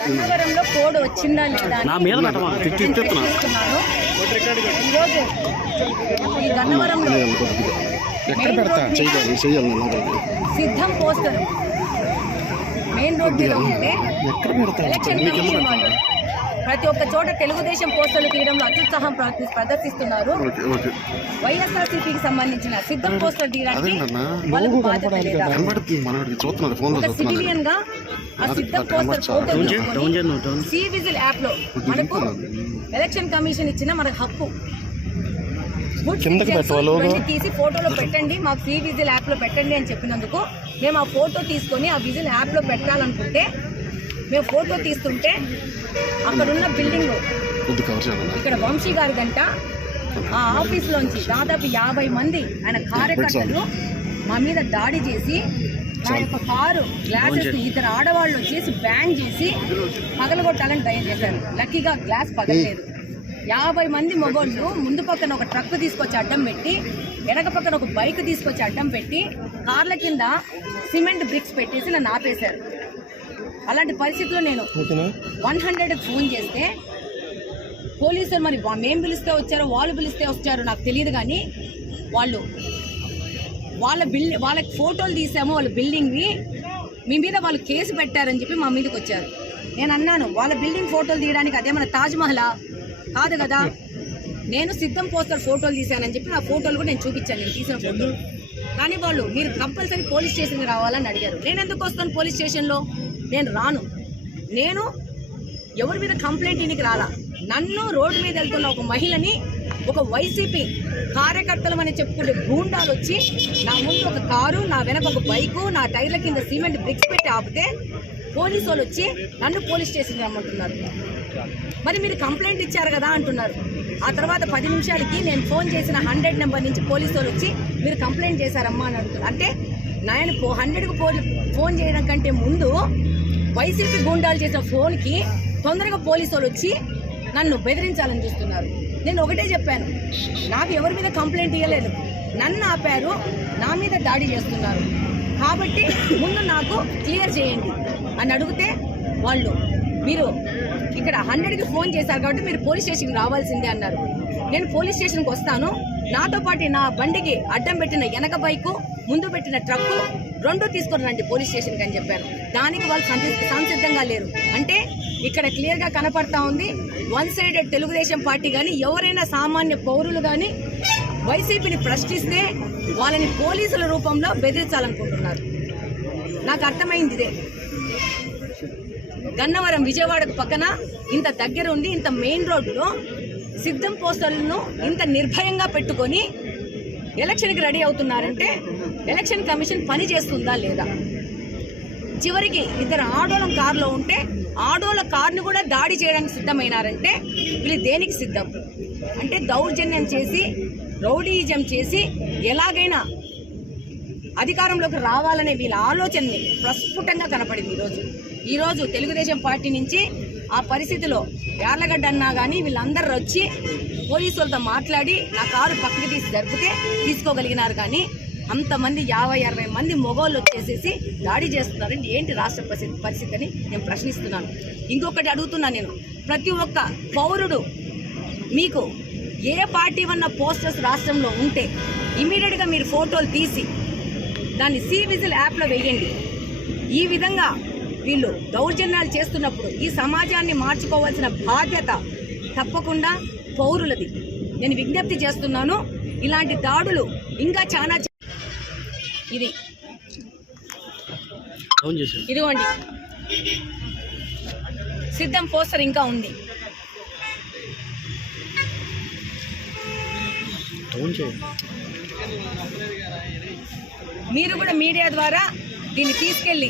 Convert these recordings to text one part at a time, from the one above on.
గన్నవరంలో కోడ్ వచ్చిందా లేదా ఈరోజు ఈ గన్నవరంలో సిద్ధం పోస్టర్ మెయిన్ రోడ్ మీద ఉంటే ఎలక్షన్ కమిషన్ వాళ్ళు ప్రతి ఒక్క చోట తెలుగుదేశం పోస్టర్లు తీయడంలో అత్యుత్సాహం ప్రదర్శిస్తున్నారు. వైఎస్ఆర్సీపీకి సంబంధించిన సిద్ధం పోస్టర్ తీయడానికి వాళ్ళకు బాధ్యత లేదా? ఒక సివిలియన్ గా ఆ సిద్ధం poster photo C vigil app లో మనకు ఎలక్షన్ కమిషన్ ఇచ్చిన మనకు హక్కు తీసి ఫోటోలో పెట్టండి, మాకు సి విజిల్ యాప్ లో పెట్టండి అని చెప్పినందుకు మేము ఆ ఫోటో తీసుకొని ఆ విజిల్ యాప్ లో పెట్టాలనుకుంటే మేము ఫోటో తీస్తుంటే అక్కడున్న బిల్డింగ్ ఇక్కడ వంశీ గారి గంట ఆ ఆఫీస్లోంచి దాదాపు 50 మంది ఆయన కార్యకర్తలు మా మీద దాడి చేసి నా యొక్క కారు గ్లాసెస్ ఇద్దరు ఆడవాళ్ళు వచ్చేసి బ్యాంగ్ చేసి పగలగొట్టాలని ట్రై చేశారు. లక్కీగా గ్లాస్ పగలలేదు. 50 మంది మగోళ్ళు ముందు పక్కన ఒక ట్రక్ తీసుకొచ్చి అడ్డం పెట్టి, వెనక పక్కన ఒక బైక్ తీసుకొచ్చి అడ్డం పెట్టి, కార్ల కింద సిమెంట్ బ్రిక్స్ పెట్టేసి నన్ను ఆపేశారు. అలాంటి పరిస్థితుల్లో నేను 100కి ఫోన్ చేస్తే పోలీసులు మరి మేము పిలిస్తే వచ్చారో వాళ్ళు పిలిస్తే వచ్చారో నాకు తెలియదు, కానీ వాళ్ళకి ఫోటోలు తీసాము వాళ్ళ బిల్డింగ్ని, మీ మీద వాళ్ళు కేసు పెట్టారని చెప్పి మా మీదకి వచ్చారు. నేను అన్నాను, వాళ్ళ బిల్డింగ్ ఫోటోలు తీయడానికి అదేమన్నా తాజ్మహలా కాదు కదా, నేను సిద్ధం పోస్టర్ ఫోటోలు తీశానని చెప్పి నా ఫోటోలు కూడా నేను చూపించాను, నేను తీసిన ఫోటోలు. కానీ వాళ్ళు మీరు కంపల్సరీ పోలీస్ స్టేషన్కి రావాలని అడిగారు. నేను ఎందుకు వస్తాను పోలీస్ స్టేషన్లో? నేను రాను. నేను ఎవరి మీద కంప్లైంట్ ఇనికి రాలా. నన్ను రోడ్డు మీద వెళ్తున్న ఒక మహిళని ఒక వైసీపీ కార్యకర్తలమని చెప్పుకుంటే గూండాలు వచ్చి నా ముందు ఒక కారు, నా వెనక ఒక బైకు, నా టైర్ల కింద సిమెంట్ బ్రిక్స్ పెట్టి ఆపితే పోలీసు వాళ్ళు వచ్చి నన్ను పోలీస్ స్టేషన్కి రమ్మంటున్నారు. మరి మీరు కంప్లైంట్ ఇచ్చారు కదా అంటున్నారు. ఆ తర్వాత 10 నిమిషాలకి నేను ఫోన్ చేసిన 100 నెంబర్ నుంచి పోలీసు వాళ్ళు వచ్చి మీరు కంప్లైంట్ చేశారమ్మా అని అడుగుతారు. అంటే నేను 100కి ఫోన్ చేయడం కంటే ముందు వైసీపీ గూండాలు చేసిన ఫోన్కి తొందరగా పోలీసు వాళ్ళు వచ్చి నన్ను బెదిరించాలని చూస్తున్నారు. నేను ఒకటే చెప్పాను, నాకు ఎవరి మీద కంప్లైంట్ ఇవ్వలేదు, నన్ను ఆపారు, నా మీద దాడి చేస్తున్నారు, కాబట్టి ముందు నాకు క్లియర్ చేయండి అని అడిగితే వాళ్ళు మీరు ఇక్కడ 100కి ఫోన్ చేశారు కాబట్టి మీరు పోలీస్ స్టేషన్కి రావాల్సిందే అన్నారు. నేను పోలీస్ స్టేషన్కి వస్తాను, నాతో పాటు నా బండికి అడ్డం పెట్టిన వెనక బైకు, ముందు పెట్టిన ట్రక్కు 2 తీసుకొని రండి పోలీస్ స్టేషన్కి అని చెప్పారు. దానికి వాళ్ళు సంసిద్ధంగా లేరు. అంటే ఇక్కడ క్లియర్గా కనపడతా ఉంది, 1 సైడెడ్ తెలుగుదేశం పార్టీ కానీ ఎవరైనా సామాన్య పౌరులు కానీ వైసీపీని ప్రశ్నిస్తే వాళ్ళని పోలీసుల రూపంలో బెదిరించాలనుకుంటున్నారు. నాకు అర్థమైంది ఇదే. గన్నవరం విజయవాడకు పక్కన ఇంత దగ్గర ఉండి ఇంత మెయిన్ రోడ్డులో సిద్ధం పోస్టర్లను ఇంత నిర్భయంగా పెట్టుకొని ఎలక్షన్కి రెడీ అవుతున్నారంటే ఎలక్షన్ కమిషన్ పని చేస్తుందా లేదా? చివరికి ఇద్దరు ఆడోళ్ళ కారులో ఉంటే ఆడోళ్ళ కారుని కూడా దాడి చేయడానికి సిద్ధమైనారంటే వీళ్ళు దేనికి సిద్ధం? అంటే దౌర్జన్యం చేసి రౌడీయిజం చేసి ఎలాగైనా అధికారంలోకి రావాలనే వీళ్ళ ఆలోచనని ప్రస్ఫుటంగా కనపడింది ఈరోజు తెలుగుదేశం పార్టీ నుంచి ఆ పరిస్థితిలో యార్లగడ్డ అన్నా కానీ వీళ్ళందరూ వచ్చి పోలీసులతో మాట్లాడి నా కారు పక్కకి తీసి జరిపితే తీసుకోగలిగినారు. కానీ అంతమంది 50-60 మంది మొగోళ్ళు వచ్చేసేసి దాడి చేస్తున్నారండి. ఏంటి రాష్ట్ర పరిస్థితి అని నేను ప్రశ్నిస్తున్నాను. ఇంకొకటి అడుగుతున్నాను నేను, ప్రతి ఒక్క పౌరుడు మీకు ఏ పార్టీ ఉన్న పోస్టర్స్ రాష్ట్రంలో ఉంటే ఇమీడియట్గా మీరు ఫోటోలు తీసి దాన్ని సి విజిల్ యాప్లో వేయండి. ఈ విధంగా వీళ్ళు దౌర్జన్యాలు చేస్తున్నప్పుడు ఈ సమాజాన్ని మార్చుకోవాల్సిన బాధ్యత తప్పకుండా పౌరులది. నేను విజ్ఞప్తి చేస్తున్నాను, ఇలాంటి దాడులు ఇంకా చాలా ఇదిగోండి సిద్ధం పోస్టర్ ఇంకా ఉంది. మీరు కూడా మీడియా ద్వారా దీన్ని తీసుకెళ్లి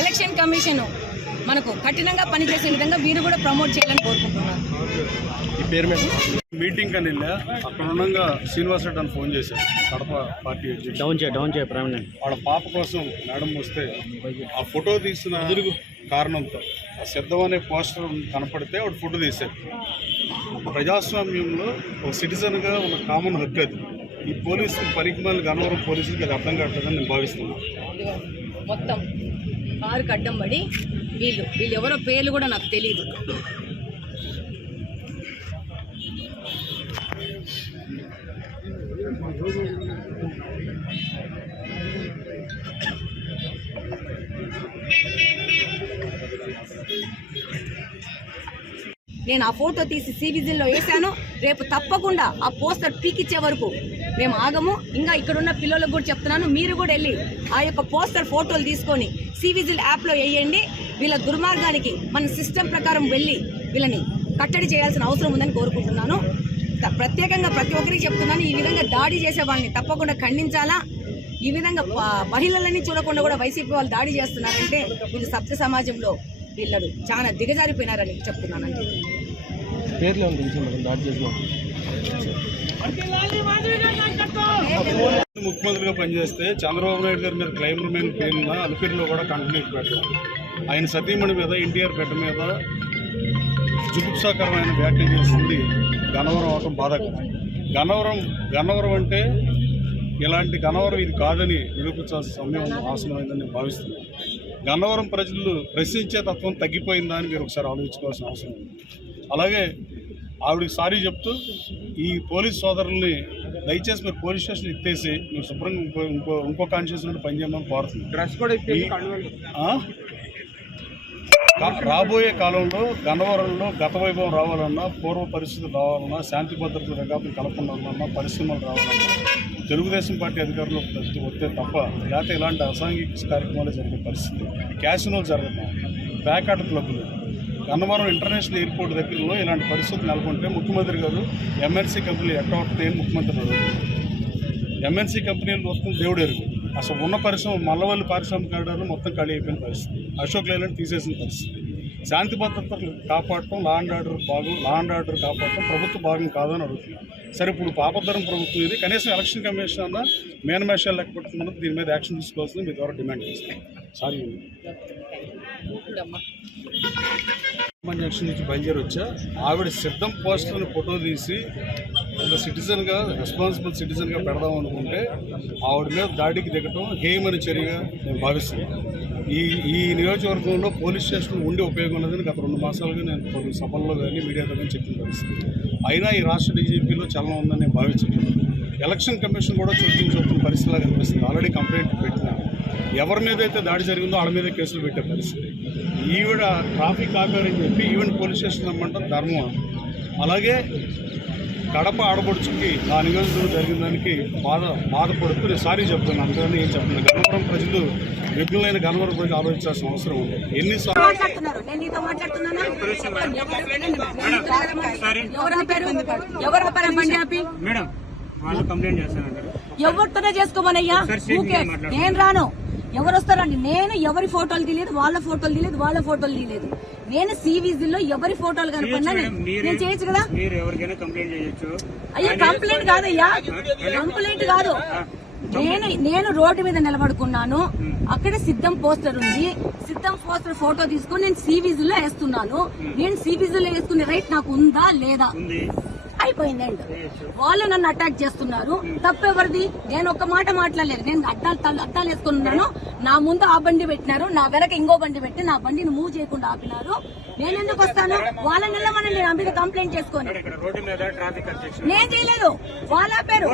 ఎలక్షన్ కమిషన్ మనకు కఠినంగా పనిచేసే విధంగా మీరు కూడా ప్రమోట్ చేయాలని కోరుకుంటున్నాను. మీటింగ్ అని వెళ్ళా, అక్కడ ఉండగా శ్రీనివాస్ రెడ్డి అని ఫోన్ చేశారు, కడప పార్టీ వాళ్ళ పాప కోసం మేడం వస్తే ఆ ఫోటో తీసిన కారణంతో ఆ సిద్ధం అనే పోస్టర్ కనపడితే వాడు ఫోటో తీశారు. ప్రజాస్వామ్యంలో ఒక సిటిజన్గా ఉన్న కామన్ హక్కు అది. ఈ పోలీసులు పరికమాలు గన్నవరం పోలీసులకి అది అర్థం కావట్లేదని నేను భావిస్తున్నాను. మొత్తం కారుకి అడ్డం పడి వీళ్ళు ఎవరో పేర్లు కూడా నాకు తెలియదు. నేను ఆ ఫోటో తీసి సివిజిల్లో వేసాను. రేపు తప్పకుండా ఆ పోస్టర్ పీకిచ్చే వరకు మేము ఆగము. ఇంకా ఇక్కడున్న పిల్లలకు కూడా చెప్తున్నాను, మీరు కూడా వెళ్ళి ఆ యొక్క పోస్టర్ ఫోటోలు తీసుకొని సివిజిల్ యాప్లో వేయండి. వీళ్ళ దుర్మార్గానికి మన సిస్టమ్ ప్రకారం వెళ్ళి వీళ్ళని కట్టడి చేయాల్సిన అవసరం ఉందని కోరుకుంటున్నాను. ప్రత్యేకంగా ప్రతి ఒక్కరికి చెప్తున్నాను, ఈ విధంగా దాడి చేసే వాళ్ళని తప్పకుండా ఖండించాలా. ఈ విధంగా మహిళలని చూడకుండా కూడా వైసీపీ వాళ్ళు దాడి చేస్తున్నారంటే వీళ్ళు సభ్య సమాజంలో వీళ్ళు చాలా దిగజారిపోయినారని చెప్తున్నానండి. ముఖ్యమంత్రిగా పనిచేస్తే చంద్రబాబు నాయుడు గారి మీద క్లైమర్ మీద పేరున్న అలిపిరిలో కూడా కంటిన్యూ పెట్టారు. ఆయన సతీమణి మీద ఎన్టీఆర్ గడ్డ మీద జుగుప్సాకరమైన వ్యాఖ్యలు చేస్తుంది. గన్నవరం అవటం బాధాకరం. గన్నవరం అంటే ఇలాంటి గన్నవరం ఇది కాదని నిరూపించాల్సిన సమయం ఆసనమైందని నేను భావిస్తున్నాను. గన్నవరం ప్రజలు ప్రశ్నించే తత్వం తగ్గిపోయిందా అని మీరు ఒకసారి ఆలోచించుకోవాల్సిన అవసరం ఉంది. అలాగే ఆవిడకి సారీ చెప్తూ ఈ పోలీస్ సోదరుల్ని దయచేసి మీరు పోలీస్ స్టేషన్ ఎత్తేసి మీరు శుభ్రంగా ఇంకో కాన్షియస్ నుండి పనిచేయమని కోరుతుంది. రాబోయే కాలంలో గన్నవరంలో గత వైభవం రావాలన్నా, పూర్వ పరిస్థితులు రావాలన్నా, శాంతి భద్రతలు రేగాపులు కలపకుండా పరిశ్రమలు రావాలన్నా తెలుగుదేశం పార్టీ అధికారులు వస్తే తప్ప, లేకపోతే ఇలాంటి అసాంఘిక కార్యక్రమాలు జరిగే పరిస్థితి. క్యాసినోలు జరగటం, ప్యాకాట్ క్లబ్లు, గన్నవరం ఇంటర్నేషనల్ ఎయిర్పోర్ట్ దగ్గరలో ఇలాంటి పరిస్థితులు నెలకొంటే ముఖ్యమంత్రి గారు ఎంఎన్సీ కంపెనీలు ఎట్లా వస్తాయని ముఖ్యమంత్రి అడుగుతారు. ఎంఎన్సీ కంపెనీలు మొత్తం దేవుడు ఎరుగు. అసలు ఉన్న పరిశ్రమ మల్లవల్లి పారిశ్రామిక మొత్తం ఖాళీ అయిపోయిన పరిస్థితి. అశోక్ లేలాండ్ తీసేసిన పరిస్థితి. శాంతి భద్రతలు కాపాడటం, లా అండ్ ఆర్డర్ కాపాడటం ప్రభుత్వ భాగం కాదని అడుగుతున్నాం. సరే, ఇప్పుడు పాపధరం ప్రభుత్వం ఇది. కనీసం ఎలక్షన్ కమిషన్ అన్న మేనమేషాలు లెక్క పెట్టుకున్నది దీని మీద యాక్షన్ తీసుకోవాల్సింది మీ ద్వారా డిమాండ్ చేస్తాం. సారీ, జంక్షన్ నుంచి బయలుదేరి వచ్చా. ఆవిడ సిద్ధం పోస్టర్ని ఫోటో తీసి ఒక సిటిజన్గా, రెస్పాన్సిబుల్ సిటిజన్గా పెడదాం అనుకుంటే ఆవిడ మీద దాడికి దిగటం హేయమైన చర్యగా నేను భావిస్తున్నాను. ఈ నియోజకవర్గంలో పోలీస్ స్టేషన్ ఉండి ఉపయోగం ఉన్నదని గత 2 మాసాలుగా నేను కొన్ని సభల్లో కానీ మీడియాతో కానీ చెప్పిన పరిస్థితి. అయినా ఈ రాష్ట్ర డీజీపీలో చలనం ఉందని నేను భావించలేదు. ఎలక్షన్ కమిషన్ కూడా చూస్తున్న పరిస్థితిలాగా అనిపిస్తుంది. ఆల్రెడీ కంప్లైంట్ పెట్టినా ఎవరి మీద అయితే దాడి జరిగిందో వాళ్ళ మీద కేసులు పెట్టే పరిస్థితి. ఈవిడ ట్రాఫిక్ ఆపారని చెప్పి ఈవెన్ పోలీస్ స్టేషన్ రమ్మంటాం ధర్మం. అలాగే కడప ఆడపడుచుకి ఆ నియోజకవర్గం జరిగిన దానికి బాధపడుతూ నేను సారీ చెప్తున్నాను. అందుకని ఏం చెప్తున్నాను, గన్నవరం ప్రజలు విఘ్నులైన గన్నవరం ప్రజలు ఆలోచించాల్సిన అవసరం ఉంది. ఎన్నిసార్లు ఎవరితోనే చేసుకోమనయ్యా, నేను రాను. ఎవరు వస్తారండి? నేను ఎవరి ఫోటోలు తీయలేదు, వాళ్ళ ఫోటోలు తీయలేదు. నేను సివిజిల్లో ఎవరి ఫోటోలు కనుక్కున్నా నేను చేయొచ్చు కదా. అయ్యా కంప్లైంట్ కాదయ్యా, కంప్లైంట్ కాదు. నేను రోడ్డు మీద నిలబడుకున్నాను. అక్కడ సిద్ధం పోస్టర్ ఉంది. సిద్ధం పోస్టర్ ఫోటో తీసుకొని నేను సివిజిల్లో వేస్తున్నాను. నేను సివిజిల్లో వేసుకునే రైట్ నాకు ఉందా లేదా? అయిపోయిందండి. వాళ్ళు నన్ను అటాక్ చేస్తున్నారు. తప్పెవరిది? నేను ఒక్క మాట మాట్లాడలేదు. నేను అద్దాలు వేసుకున్నాను. నా ముందు ఆ బండి పెట్టినారు, నా వెనక ఇంకో బండి పెట్టి నా బండిని మూవ్ చేయకుండా ఆపినారు. నేను ఎందుకు వస్తాను? వాళ్ళని వెళ్ళమని నా మీద కంప్లైంట్ చేసుకొని నేను చేయలేదు. వాళ్ళు ఆపారు,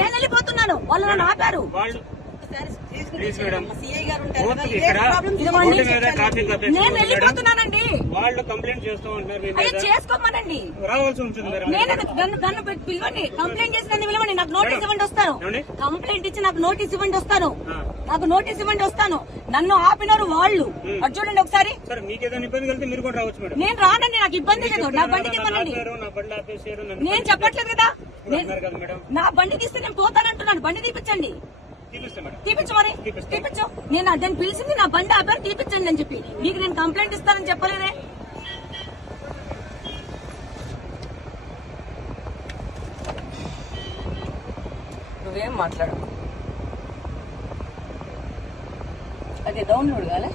నేను వెళ్ళిపోతున్నాను. వాళ్ళు నన్ను ఆపారు. నేను వెళ్ళిపోతున్నానండి. వాళ్ళు కంప్లైంట్ చేస్తూ ఉంటారు. అయ్యా చేసుకోమనండి, రావాల్సి ఉంటుంది. నేను గన్ను పిలవండి, కంప్లైంట్ చేసి నన్ను పిలవండి. నాకు నోటీస్ ఇవ్వండి, వస్తాను. కంప్లైంట్ ఇచ్చి నాకు నోటీస్ ఇవ్వండి, వస్తాను. నన్ను ఆపినారు వాళ్ళు. అది చూడండి ఒకసారి. మీకేదైనా ఇబ్బంది కలిగితే మీరు కూడా రావచ్చు మేడం. నేను రానండి, నాకు ఇబ్బంది లేదు. నా బండికి ఇవ్వనండి. నేను చెప్పట్లేదు కదా, నా బండి తీస్తే నేను పోతానంటున్నాను. బండి తీపించండి, తీపించమని తీపించు. నేను దాన్ని పిలిచింది నా బండి ఆపారు, తీపించండి అని చెప్పి. నీకు నేను కంప్లైంట్ ఇస్తానని చెప్పలేదే. నువ్వేం మాట్లాడు, అది డౌన్లోడ్ కాలే.